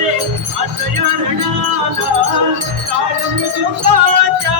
रे अतया रणाला काळम तुंबाच्या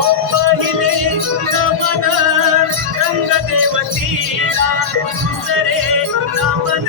ಒಬ್ಬನಿದೆ ನಮನ ರಂಗದೇವತೀರ ಸುಂದರೇ ನಮನ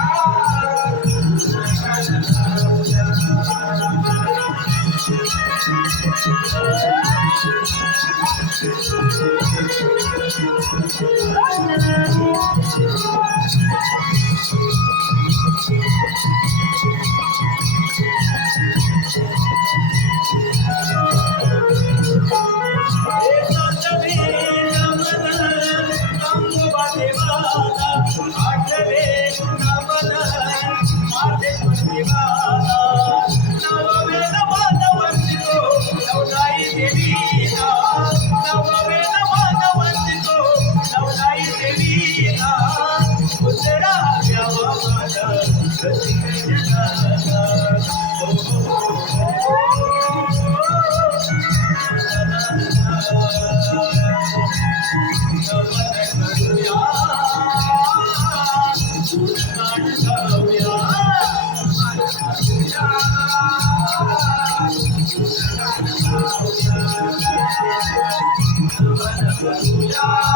Yeah.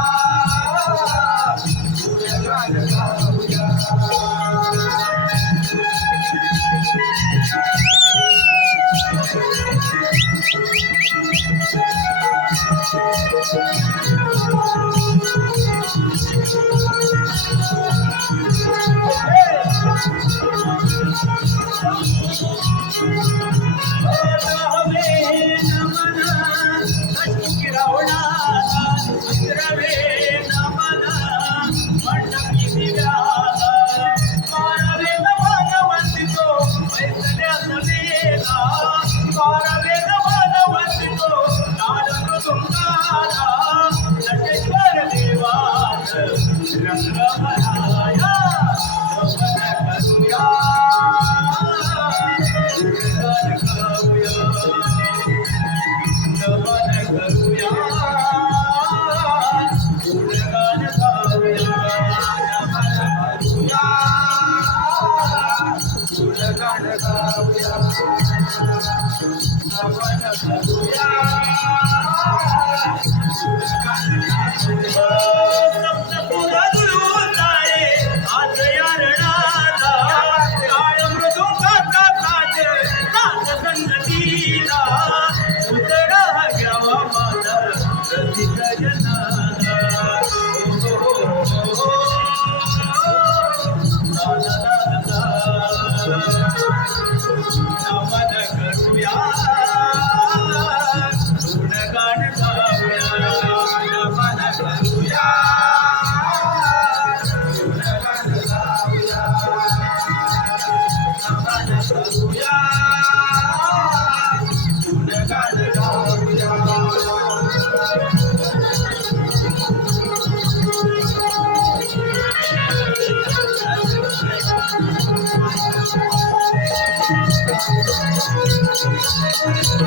Hallelujah. Hallelujah.